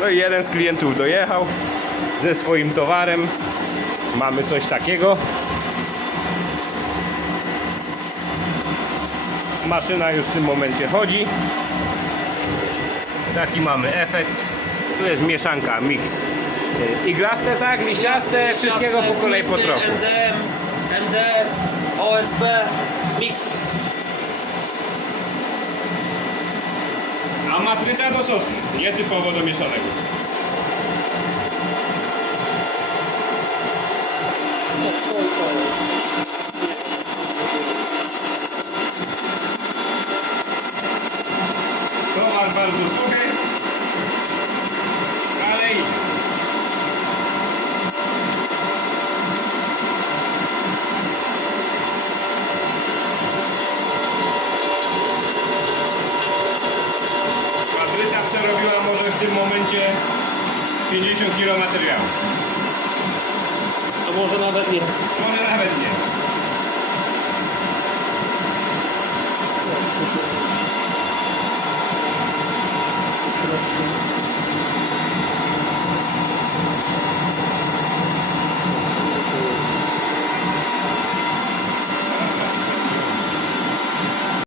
No i jeden z klientów dojechał ze swoim towarem. Mamy coś takiego. Maszyna już w tym momencie chodzi. Taki mamy efekt. Tu jest mieszanka, mix. Y, Iglaste, tak? Liściaste, wszystkiego po kolei po trochu. MDM, MDF, OSB, mix. A matryca do sosu, nietypowo do mieszanego. Towar bardzo suchy, w tym momencie 50 kg materiału. A może nawet nie. Może nawet nie.